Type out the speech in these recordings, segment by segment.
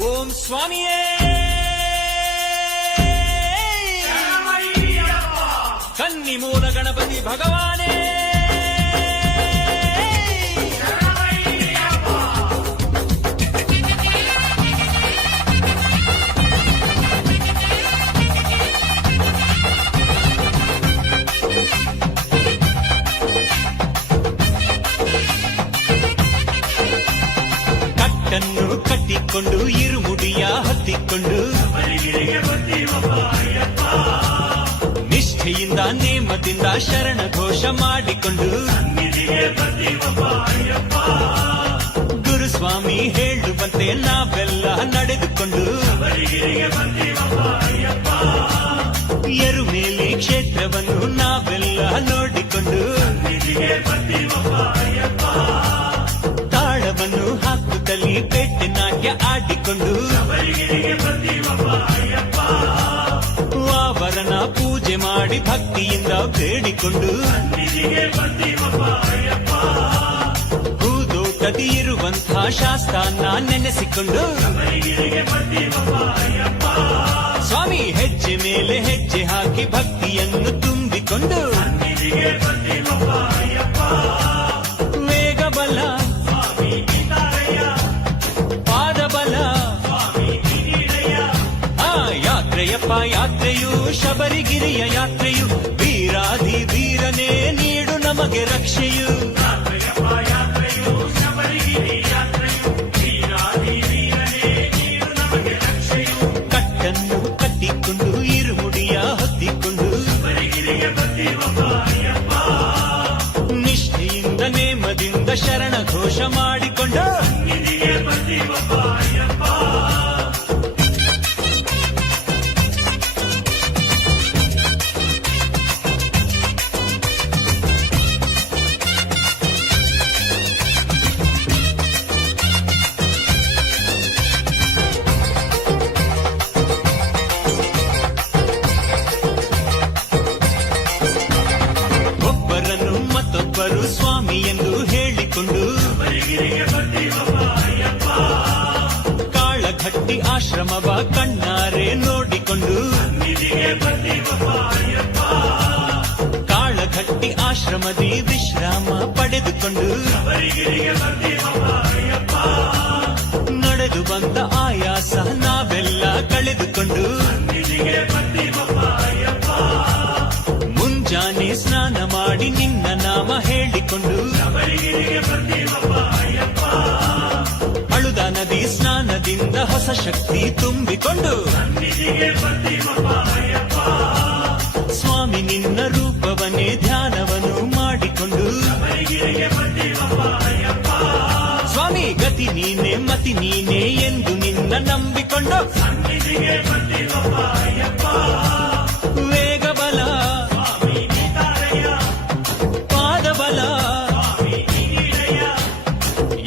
ಓಂ ಸ್ವಾಮಿಯೇ ಕನ್ನಿ ಮೂಲ ಗಣಪತಿ ಭಗವಾನೇ ಕಟ್ಟನ್ನು ಕಟ್ಟಿಕೊಂಡು ಇರುಮುಡಿಯ ಹತ್ತಿಕೊಂಡು ನಿಷ್ಠೆಯಿಂದ ನೇಮದಿಂದ ಶರಣ ಘೋಷ ಮಾಡಿಕೊಂಡು ಗುರುಸ್ವಾಮಿ ಹೇಳುವಂತೆ ನಾವೆಲ್ಲ ನಡೆದುಕೊಂಡು ಎರುಮೇಲಿ ಕ್ಷೇತ್ರವನ್ನು ನಾವೆಲ್ಲ ನೋಡಿಕೊಂಡು ತಾಳವನ್ನು ಹಾಕುತ್ತಲಿ ಪೇಟೆ ನಾಟ್ಯ ಆಡಿಕೊಂಡು ವಾವರನ ಪೂಜೆ ಮಾಡಿ ಭಕ್ತಿಯಿಂದ ಬೇಡಿಕೊಂಡು ಭೂದೋಟದಿ ಇರುವಂತಹ ಶಾಸ್ತಾನ ನೆನೆಸಿಕೊಂಡು ಸ್ವಾಮಿ ಹೆಜ್ಜೆ ಮೇಲೆ ಹೆಜ್ಜೆ ಹಾಕಿ ಭಕ್ತಿಯನ್ನು ತುಂಬಿಕೊಂಡು ವೇಗ ಬಲ ಪಾದಬಲ ಯಾತ್ರೆಯಪ್ಪ ಯಾತ್ರೆಯು ಶಬರಿಗಿರಿಯ ಯಾತ್ರೆಯು ವೀರಾಧಿ ವೀರನೇ ನೀಡು ನಮಗೆ ರಕ್ಷೆಯು ಕಟ್ಟನ್ನು ಕಟ್ಟಿಕೊಂಡು ಇರುಮುಡಿಯ ಹೊತ್ತಿಕೊಂಡು ನಿಷ್ಠೆಯಿಂದ ನೇಮದಿಂದ ಶರಣ ಘೋಷ ಮಾಡಿಕೊಂಡು ಒಬ್ಬರನ್ನು ಮತ್ತೊಬ್ಬರು ಸ್ವಾಮಿ ಎಂದು ಹೇಳಿಕೊಂಡು ಕಾಳಘಟ್ಟಿ ಆಶ್ರಮವ ಕಣ್ಣಾರೆ ನೋಡಿಕೊಂಡು ಕಾಳಘಟ್ಟಿ ಆಶ್ರಮದಿ ವಿಶ್ರಾಮ ಪಡೆದುಕೊಂಡು ನಡೆದು ಬಂದ ಆಯಾಸ ನಾವೆಲ್ಲ ಕಳೆದುಕೊಂಡು ಮುಂಜಾನೆ ಸ್ನಾನ ಮಾಡಿ ನಿನ್ನ ನಾಮ ಹೇಳಿಕೊಂಡು ಅಳುದ ನದಿ ಸ್ನಾನದಿಂದ ಹೊಸ ಶಕ್ತಿ ತುಂಬಿಕೊಂಡು ಸ್ವಾಮಿ ನಿನ್ನ ರೂಪವನ್ನೇ ಧ್ಯಾನವನ್ನು ಮಾಡಿಕೊಂಡು ಸ್ವಾಮಿ ಗತಿ ನೀನೆ ಮತಿ ನೀನೆ ಎಂದು ನಿನ್ನ ನಂಬಿಕೊಂಡು ವೇಗ ಬಲ ಪಾದಬಲ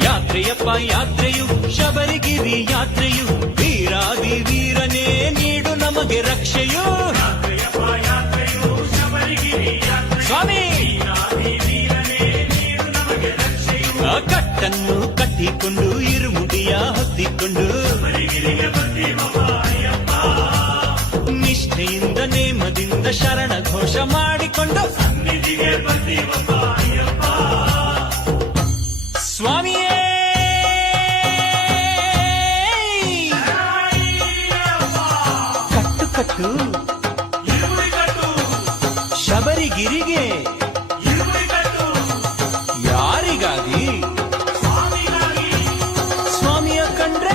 ಯಾತ್ರೆಯಪ್ಪ ಯಾತ್ರೆಯು ಶಬರಿಗಿರಿ ಯಾತ್ರೆಯು ವೀರಾದಿ ವೀರನೇ ನೀಡು ನಮಗೆ ರಕ್ಷೆಯು ಸ್ವಾಮಿ ಕಟ್ಟನ್ನು ಕಟ್ಟಿಕೊಂಡು ಇರುಮುಡಿಯ ಹೊತ್ತಿಕೊಂಡು ನಿಷ್ಠೆಯಿಂದ ನೇಮದಿಂದ ಶರಣ ಘೋಷ ಮಾಡಿಕೊಂಡು ಸ್ವಾಮಿಯೇ ಕಟ್ಟು ಕಟ್ಟು ಶಬರಿಗಿರಿಗೆ ಯಾರಿಗಾಗಿ ಸ್ವಾಮಿಯ ಕಂಡ್ರೆ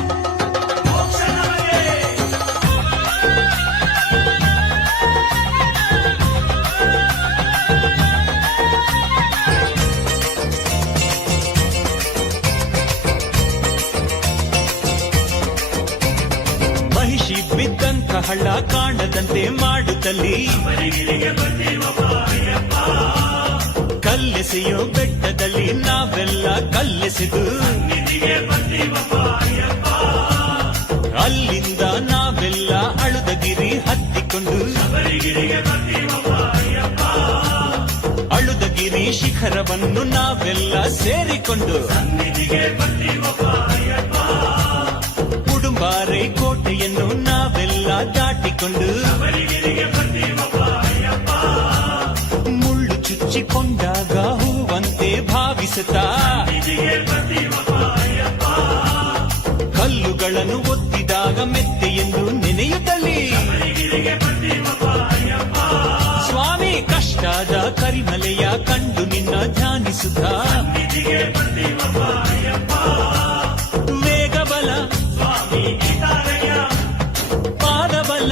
ಮಹಿಷಿ ಬಿದ್ದಂಥ ಹಳ್ಳ ಕಾಣದಂತೆ ಮಾಡುತ್ತಲ್ಲಿ ಕಲ್ಲೆಸೆಯೋ ಬೆಟ್ಟದಲ್ಲಿ ನಾವೆಲ್ಲ ಕಲ್ಲೆಸೆದು ಅಲ್ಲಿಂದ ನಾವೆಲ್ಲ ಅಳುದಗಿರಿ ಹತ್ತಿಕೊಂಡು ಅಳುದಗಿರಿ ಶಿಖರವನ್ನು ನಾವೆಲ್ಲ ಸೇರಿಕೊಂಡು ಉಡುಂಬಾರ ಮಾಡಿಕೊಂಡು ಮುಳ್ಳು ಚುಚ್ಚಿಕೊಂಡಾಗ ಹೂವಂತೆ ಭಾವಿಸುತ್ತಾ ಕಲ್ಲುಗಳನ್ನು ಒತ್ತಿದಾಗ ಮೆತ್ತೆ ಎಂದು ನೆನೆಯುತ್ತಲೇ ಸ್ವಾಮಿ ಕಷ್ಟದ ಕರಿಮಲೆಯ ಕಂಡು ನಿನ್ನ ಧ್ಯಾನಿಸುತ್ತಾ ವೇಗಬಲ ಪಾದಬಲ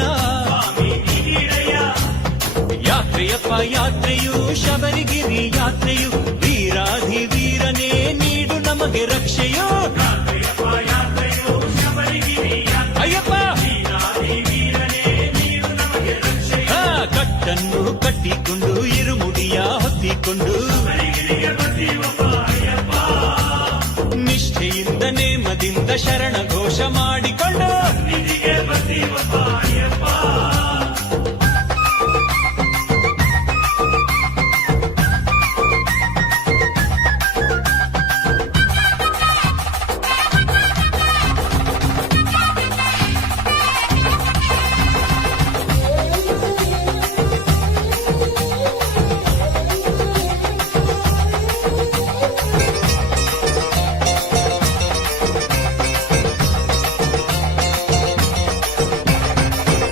ಯಾತ್ರೆಯಪ್ಪ ಯಾತ್ರೆಯು ಶಬರಿಗಿರಿ ಯಾತ್ರೆಯು ವೀರಾಧಿ ವೀರನೇ ನೀಡು ನಮಗೆ ರಕ್ಷೆಯೋ ಅಯ್ಯಪ್ಪ ಕಟ್ಟನ್ನು ಕಟ್ಟಿಕೊಂಡು ಇರುಮುಡಿಯ ಹೊತ್ತಿಕೊಂಡು ನಿಷ್ಠೆಯಿಂದ ನೇಮದಿಂದ ಶರಣ ಘೋಷ ಮಾಡಿಕೊಂಡು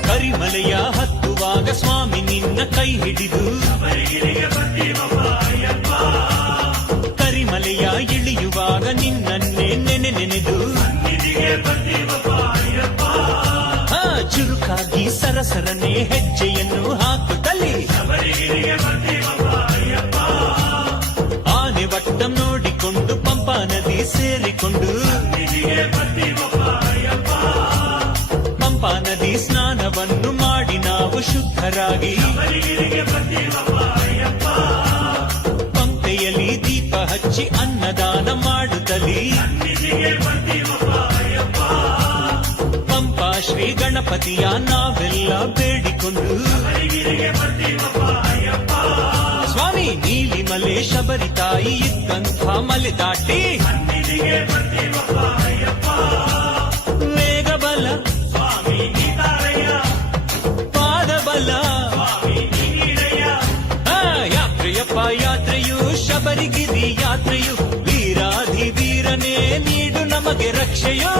ಕರಿಮಲೆಯ ಹತ್ತುವಾಗ ಸ್ವಾಮಿ ನಿನ್ನ ಕೈ ಹಿಡಿದು ಕರಿಮಲೆಯ ಇಳಿಯುವಾಗ ನಿನ್ನನ್ನೇ ನೆನೆದು ಚುರುಕಾಗಿ ಸರಸರನೆ ಹೆಜ್ಜೆಯನ್ನು ಹಾಕುತ್ತಲೇ ಆನೆ ವಟ್ಟಂ ನೋಡಿಕೊಂಡು ಪಂಪಾ ನದಿ ಸೇರಿಕೊಂಡು ಪಂಪಾ ನದಿ ಸ್ನಾನವನ್ನು ಮಾಡಿ ನಾವು ಶುದ್ಧರಾಗಿ ಪಂಪೆಯಲ್ಲಿ ದೀಪ ಹಚ್ಚಿ ಅನ್ನದಾನ ಮಾಡುತ್ತಲೇ ಪಂಪಾ ಶ್ರೀ ಗಣಪತಿಯ ನಾವೆಲ್ಲ ಬೇಡಿಕೊಂಡು ಸ್ವಾಮಿ ನೀಲಿಮಲೆ ಶಬರಿ ತಾಯಿ ಇದ್ದಂಥ ಮಲೆ ದಾಟಿ ವೇಗಬಲ ಪಾದಬಲ ಯಾತ್ರೆಯಪ್ಪ ಯಾತ್ರೆಯು ಶಬರಿಗಿರಿ ಯಾತ್ರೆಯು ವೀರಾಧಿ ವೀರನೇ ನೀಡು ನಮಗೆ ರಕ್ಷೆಯೋ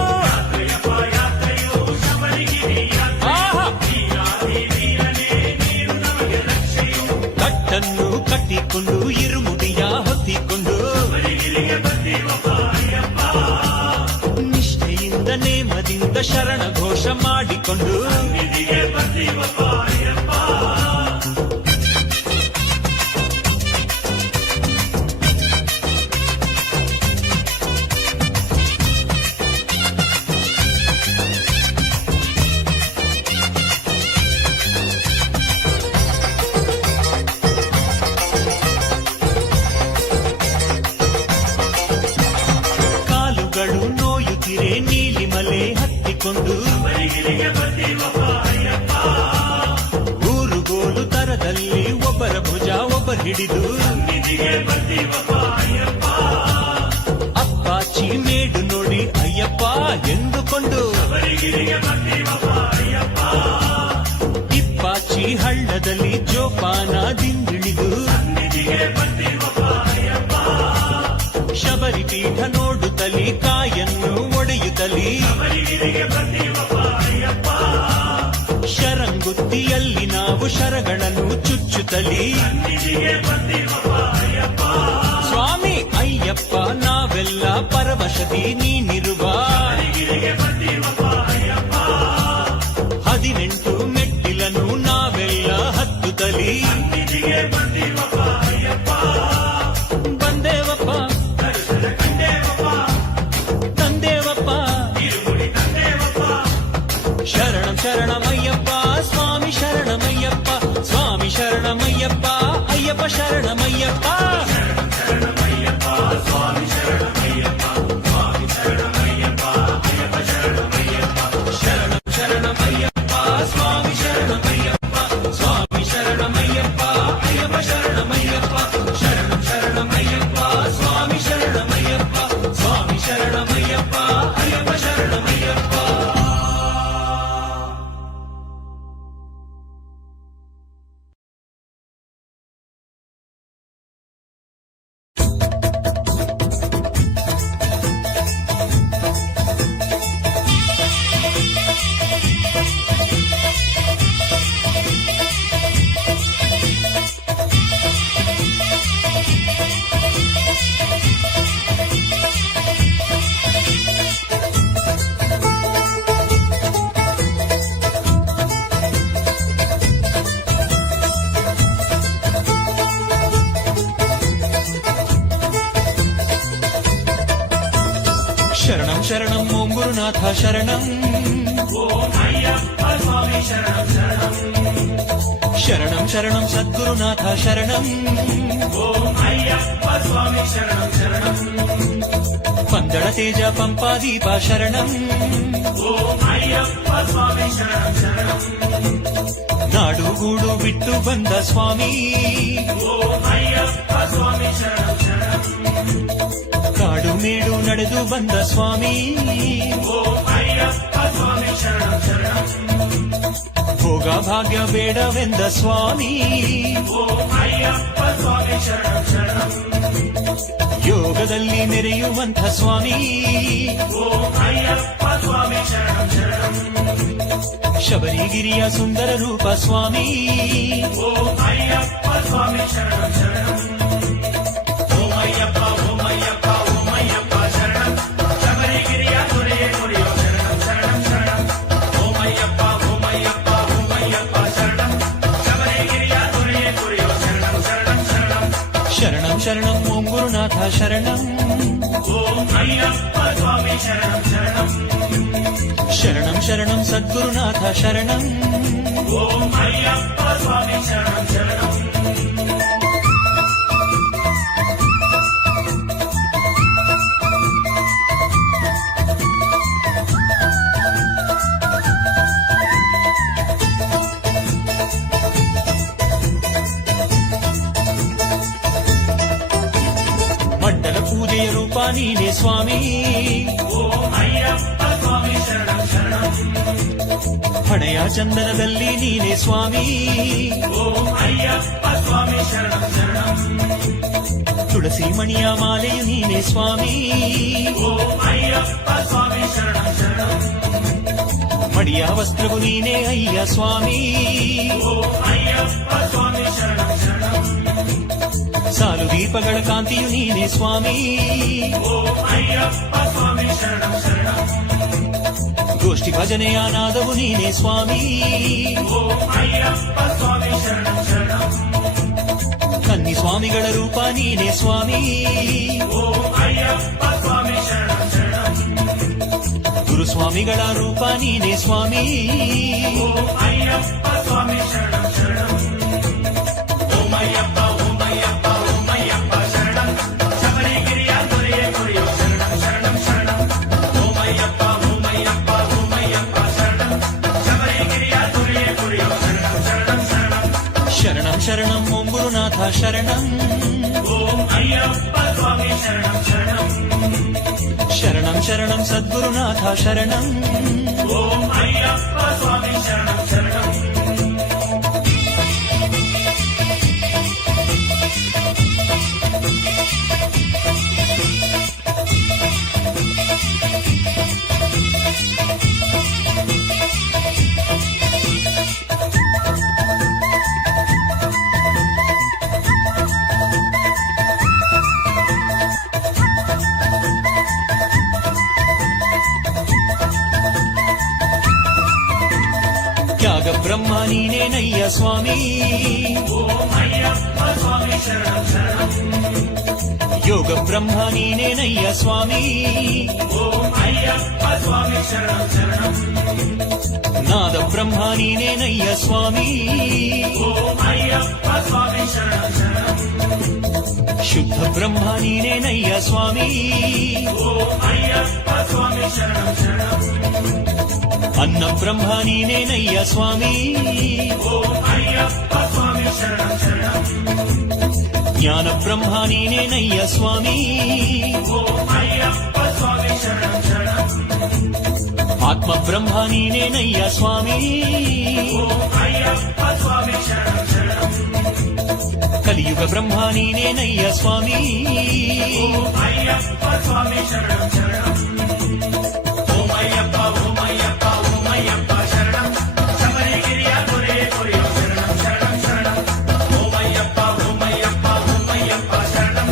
ಕಟ್ಟನ್ನು ಕಟ್ಟಿಕೊಂಡು ಇರುಮುಡಿಯ ಹೊತ್ತಿಕೊಂಡು ನಿಷ್ಠೆಯಿಂದ ನೇಮದಿಂದ ಶರಣ ಘೋಷ ಮಾಡಿಕೊಂಡು ಕಾಲುಗಳು ನೋಯುತ್ತಿರೆ ನೀಲಿಮಲೆ ಹತ್ತಿಕೊಂಡು ಊರುಗೋಲು ತರದಲ್ಲಿ ಒಬ್ಬರ ಭುಜ ಒಬ್ಬರು ಹಿಡಿದು ಅಪ್ಪಾಚಿ ಮೇಡು ನೋಡಿ ಅಯ್ಯಪ್ಪ ಎಂದುಕೊಂಡು ಇಪ್ಪಾಚಿ ಹಳ್ಳದಲ್ಲಿ ಜೋಪಾನದಿಂದಿಳಿದು ಶಬರಿ ಪೀಠ ನೋಡುತ್ತಲೇ ಕಾಯನ್ನು ಒಡೆಯುತ್ತಲೇ ಶರಂಗುತ್ತಿಯಲ್ಲಿ ನಾವು ಶರಗಳನ್ನು ಚುಚ್ಚುತ್ತಲೇ ಸ್ವಾಮಿ ಅಯ್ಯಪ್ಪ ನಾವೆಲ್ಲ ಪರವಶದಿ ನೀನಿರುವ 18 ಮೆಟ್ಟಿಲನ್ನು ನಾವೆಲ್ಲ ಹತ್ತುತ್ತಲೇ ಬಂದೇವಪ್ಪ ತಂದೇವಪ್ಪ ಶರಣಂ ಶರಣಮಯ್ಯಪ್ಪ ಸ್ವಾಮಿ ಶರಣಮಯ್ಯಪ್ಪ ಸ್ವಾಮಿ ಶರಣಮಯ್ಯಪ್ಪ ಅಯ್ಯಪ್ಪ ಶರಣಮಯ್ಯಪ್ಪ ಸ್ವಾಮಿ ಶರಣಮಯ್ಯಪ್ಪ ಸ್ವಾಮಿ ಶರಣಮಯ್ಯಪ್ಪ ಅಯ್ಯಪ್ಪ ಶರಣಮಯ್ಯಪ್ಪ ಶರಣಂ ಶರಣಮಯ್ಯಪ್ಪ ಸ್ವಾಮಿ ಶರಣಮಯ್ಯಪ್ಪ ಸ್ವಾಮಿ ಶರಣಮಯ್ಯಪ್ಪ ಅಯ್ಯಪ್ಪ ಶರಣಮಯ್ಯಪ್ಪ ಶರಣಂ ಶರಣಮಯ್ಯಪ್ಪ ಸ್ವಾಮಿ ಶರಣಮಯ್ಯಪ್ಪ ಸ್ವಾಮಿ ಶರಣಮಯ್ಯಪ್ಪ ಅಯ್ಯಪ್ಪ ಶರಣಮಯ್ಯಪ್ಪ शरणम् ॐ गुरुनाथ शरणम् ॐ अय्यप्प स्वामी शरणं शरणं शरणं शरणं सद्गुरुनाथ शरणम् ॐ अय्यप्प स्वामी शरणं शरणं पन्दळ तेज पम्पादीप शरणम् ॐ अय्यप्प स्वामी शरणं शरणं नाडु गूडु बिट्टु बंद स्वामी ॐ अय्यप्प स्वामी शरणं शरणं काडु मेडु नडेदु बंद स्वामी ॐ अय्यप्प स्वामी शरणं शरणं भोग भाग्य ಬೇಡವೆಂದ ಸ್ವಾಮಿ ॐ अय्यप्प स्वामी शरणं शरणं ಯೋಗದಲ್ಲಿ ನೆರೆಯುವಂಥ ಸ್ವಾಮಿ ॐ अय्यप्प स्वामी शरणं शरणं ಶಬರಿಗಿರಿಯ ಸುಂದರ ರೂಪ ಸ್ವಾಮಿ ॐ अय्यप्प स्वामी शरणं शरणं ॐ अय्यप्प ॐ अय्यप्प ॐ अय्यप्प शरणं शबरिगिरिय दुर्गे दुर्यो शरणं शरणं शरणं ॐ अय्यप्प ॐ अय्यप्प ॐ अय्यप्प शरणं शबरिगिरिय दुर्गे दुर्यो शरणं शरणं शरणं ಶರಣಂ ಶರಣಂ ಓಂ ಗುರುನಾಥ ಶರಣಂ ॐ अय्यप्प स्वामी शरणं शरणं ಶರಣಂ ಶರಣಂ ಸದ್ಗುರುನಾಥ ಶರಣಂ ॐ अय्यप्प स्वामी शरणं शरणं ಮಂಡಲ ಪೂಜೆಯ ರೂಪ ನೀನೆ ಸ್ವಾಮಿ ॐ अय्यप्प स्वामी शरणं शरणं ಹಣೆಯ ಚಂದನದಲ್ಲಿ ನೀನೆ ಸ್ವಾಮಿ ॐ अय्यप्प स्वामी शरणं शरणं ತುಳಸಿ ಮಣಿಯ ಮಾಲೆಯು ನೀನೆ ಸ್ವಾಮಿ ॐ अय्यप्प स्वामी शरणं शरणं ಮಡಿಯ ವಸ್ತ್ರವು ನೀನೆ ಅಯ್ಯ ಸ್ವಾಮಿ ॐ अय्यप्प स्वामी शरणं शरणं ಸಾಲು ದೀಪಗಳ ಕಾಂತಿಯು ನೀನೆ ಸ್ವಾಮಿ ॐ अय्यप्प स्वामी शरणं शरणं ಗೋಷ್ಠಿ ಭಜನೆಯ ನಾದವು ನೀನೆ ಸ್ವಾಮಿ ॐ अय्यप्प स्वामी शरणं शरणं ಕನ್ನಿ ಸ್ವಾಮಿಗಳ ರೂಪ ನೀನೆ ಸ್ವಾಮಿ ॐ अय्यप्प स्वामी शरणं शरणं ಗುರುಸ್ವಾಮಿಗಳ ರೂಪ ನೀನೆ ಸ್ವಾಮಿ ॐ अय्यप्प स्वामी शरणं शरणं ॐ अय्यप्प ॐ अय्यप्प ॐ अय्यप्प शरणं शबरिगिरिय दुर्गे दुर्यो शरणं शरणं शरणं ॐ अय्यप्प ॐ अय्यप्प ॐ अय्यप्प शरणं शबरिगिरिय दुर्गे दुर्यो शरणं शरणं शरणं ಶರಣಂ ಶರಣಂ ಓಂ ಗುರುನಾಥ ಶರಣಂ ॐ अय्यप्प स्वामी शरणं शरणं ಶರಣಂ ಶರಣಂ ಸದ್ಗುರುನಾಥ ಶರಣಂ ॐ अय्यप्प स्वामी शरणं शरणं ತ್ಯಾಗ ಬ್ರಹ್ಮ ನೀನೇನಯ್ಯ ಸ್ವಾಮಿ ॐ अय्यप्प स्वामी शरणं शरणं ಯೋಗ ಬ್ರಹ್ಮ ನೀನೇನಯ್ಯ ಸ್ವಾಮಿ ॐ अय्यप्प स्वामी शरणं शरणं ನಾದ ಬ್ರಹ್ಮ ನೀನೇನಯ್ಯ ಸ್ವಾಮಿ ॐ अय्यप्प स्वामी शरणं शरणं ಶುದ್ಧ ಬ್ರಹ್ಮ ನೀನೇನಯ್ಯ ಸ್ವಾಮಿ ॐ अय्यप्प स्वामी शरणं शरणं ಅನ್ನ ಬ್ರಹ್ಮ ನೀನೇನಯ್ಯ ಸ್ವಾಮಿ ॐ अय्यप्प स्वामी शरणं शरणं ಜ್ಞಾನ ಬ್ರಹ್ಮ ನೀನೇನಯ್ಯ ಸ್ವಾಮಿ ॐ अय्यप्प स्वामी शरणं शरणं ಆತ್ಮ ಬ್ರಹ್ಮ ನೀನೇನಯ್ಯ ಸ್ವಾಮಿ ॐ अय्यप्प स्वामी शरणं शरणं ಕಲಿಯುಗ ಬ್ರಹ್ಮ ನೀನೇನಯ್ಯ ಸ್ವಾಮಿ ॐ अय्यप्प स्वामी शरणं शरणं ॐ अय्यप्प ॐ अय्यप्प ॐ अय्यप्प शरणं शबरिगिरिय दुर्गे दुर्यो शरणं शरणं शरणं ॐ अय्यप्प ॐ अय्यप्प ॐ अय्यप्प शरणं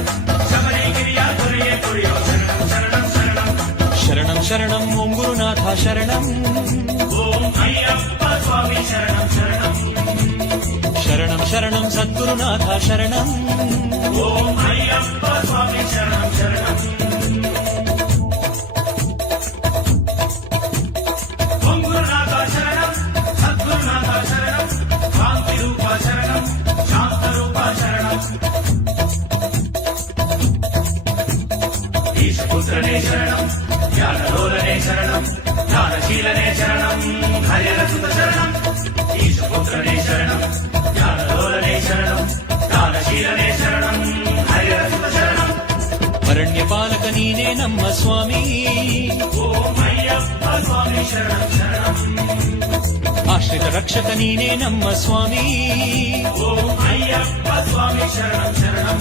शबरिगिरिय दुर्गे दुर्यो शरणं शरणं शरणं ಶರಣಂ ಶರಣಂ ಓಂ ಗುರುನಾಥ ಶರಣಂ ॐ अय्यप्प स्वामी शरणं शरणं ಶರಣಂ ಶರಣಂ ಸದ್ಗುರುನಾಥ ಶರಣಂ ॐ अय्यप्प स्वामी शरणं शरणं ಹರಿಹರಸುತ ಶರಣಂ ಈಶಪುತ್ರನೇ ಶರಣಂ ಜ್ಞಾನಲೋಲನೇ ಶರಣಂ ದಾನಶೀಲನೇ ಶರಣಂ ಹರಿಹರಸುತ ಶರಣಂ ಅರಣ್ಯ ಪಾಲಕ ನೀನೇ ನಮ್ಮ ಸ್ವಾಮಿ ಓಂ ಅಯ್ಯಪ್ಪ ಸ್ವಾಮಿ ಶರಣಂ ಶರಣಂ ಆಶ್ರಿತ ರಕ್ಷಕ ನೀನೇ ನಮ್ಮ ಸ್ವಾಮಿ ಓಂ ಅಯ್ಯಪ್ಪ ಸ್ವಾಮಿ ಶರಣಂ ಶರಣಂ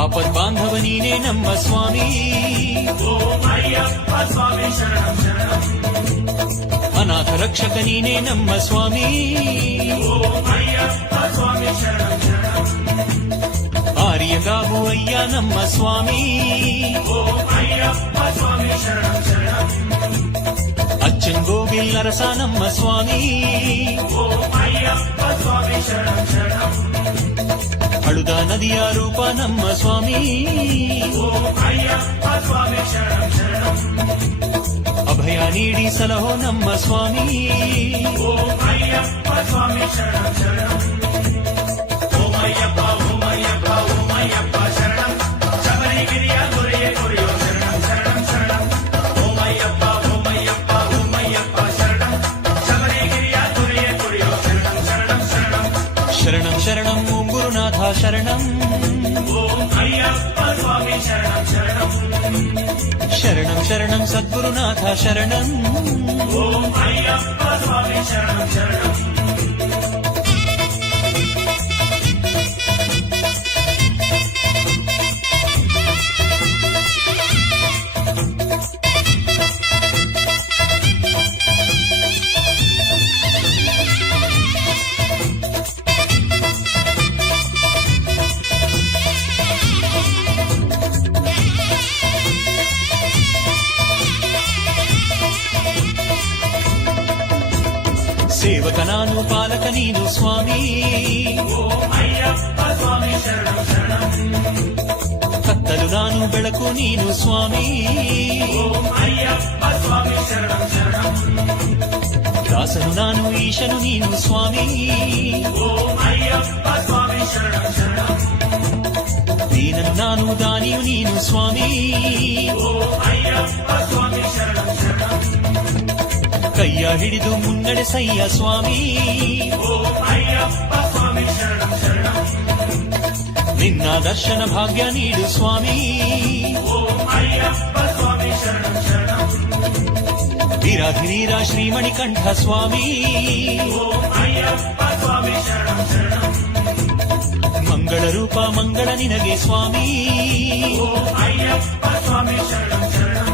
ಆಪದ್ ಬಾಂಧವ ನೀನೇ ನಮ್ಮ ಸ್ವಾಮಿ ಓಂ ಅಯ್ಯಪ್ಪ ಸ್ವಾಮಿ ಶರಣಂ ಶರಣಂ ಅನಾಥ ರಕ್ಷಕ ನೀನೇ ನಮ್ಮ ಸ್ವಾಮಿ ಓಂ ಅಯ್ಯಪ್ಪ ಸ್ವಾಮಿ ಶರಣಂ ಶರಣಂ ಆರ್ಯಗಾವು ಅಯ್ಯ ನಮ್ಮ ಸ್ವಾಮಿ ಓಂ ಅಯ್ಯಪ್ಪ ಸ್ವಾಮಿ ಶರಣಂ ಶರಣಂ ಅಚ್ಚಂಗೋಗಿಲ್ ಅರಸ ನಮ್ಮ ಸ್ವಾಮಿ ಓಂ ಅಯ್ಯಪ್ಪ ಸ್ವಾಮಿ ಶರಣಂ ಶರಣಂ ಅಳುದ ನದಿಯ ರೂಪ ನಮ್ಮ ಸ್ವಾಮಿ ಓಂ ಅಯ್ಯಪ್ಪ ಸ್ವಾಮಿ ಶರಣಂ ಶರಣಂ ಅಭಯ ನೀಡಿ ಸಲಹೋ ನಮ್ಮ ಸ್ವಾಮಿ ಓಂ ಅಯ್ಯಪ್ಪ ಸ್ವಾಮಿ ಶರಣಂ ಶರಣಂ ಓಂ ಅಯ್ಯಪ್ಪ ಓಂ ಅಯ್ಯಪ್ಪ ಓಂ ಅಯ್ಯಪ್ಪ ಶರಣಂ ಶಬರಿಗಿರಿಯ ದೊರೆಯೇ ಕೊರೆಯೋ ಶರಣಂ ಶರಣಂ ಶರಣಂ ಓಂ ಅಯ್ಯಪ್ಪ ಓಂ ಅಯ್ಯಪ್ಪ ಓಂ ಅಯ್ಯಪ್ಪ ಶರಣಂ ಶಬರಿಗಿರಿಯ ದೊರೆಯೇ ಕೊರೆಯೋ ಶರಣಂ ಶರಣಂ ಶರಣಂ ಶರಣಂ ಶರಣಂ ಓಂ ಗುರುನಾಥ ಶರಣಂ ಓಂ ಅಯ್ಯಪ್ಪ ಸ್ವಾಮಿ ಶರಣಂ ಶರಣಂ ಶರಣಂ ಶರಣಂ ಸದ್ಗುರುನಾಥ ಶರಣಂ ಓಂ ಅಯ್ಯಪ್ಪ ಸ್ವಾಮಿ ಶರಣಂ ಶರಣಂ ಸೇವಕ ನಾನು ಪಾಲಕ ನೀನು ಸ್ವಾಮಿ ಓಂ ಅಯ್ಯಪ್ಪ ಸ್ವಾಮಿ ಶರಣಂ ಶರಣಂ ಕತ್ತಲು ನಾನು ಬೆಳಕು ನೀನು ಸ್ವಾಮಿ ಓಂ ಅಯ್ಯಪ್ಪ ಸ್ವಾಮಿ ಶರಣಂ ಶರಣಂ ದಾಸನು ನಾನು ಈಶನು ನೀನು ಸ್ವಾಮಿ ಓಂ ಅಯ್ಯಪ್ಪ ಸ್ವಾಮಿ ಶರಣಂ ಶರಣಂ ದೀನನು ನಾನು ದಾನಿಯು ನೀನು ಸ್ವಾಮಿ ಓಂ ಅಯ್ಯಪ್ಪ ಸ್ವಾಮಿ ಶರಣಂ ಶರಣಂ ಕೈಯ ಹಿಡಿದು ಮುನ್ನಡೆಸಯ್ಯ ಸ್ವಾಮಿ ಓಂ ಅಯ್ಯಪ್ಪ ಸ್ವಾಮಿ ಶರಣಂ ಶರಣಂ ನಿನ್ನ ದರ್ಶನ ಭಾಗ್ಯ ನೀಡು ಸ್ವಾಮಿ ಓಂ ಅಯ್ಯಪ್ಪ ಸ್ವಾಮಿ ಶರಣಂ ಶರಣಂ ವೀರಾಧಿವೀರ ಶ್ರೀಮಣಿಕಂಠ ಸ್ವಾಮಿ ಓಂ ಅಯ್ಯಪ್ಪ ಸ್ವಾಮಿ ಶರಣಂ ಶರಣಂ ಮಂಗಳ ರೂಪ ಮಂಗಳ ನಿನಗೆ ಸ್ವಾಮಿ ಓಂ ಅಯ್ಯಪ್ಪ ಸ್ವಾಮಿ ಶರಣಂ ಶರಣಂ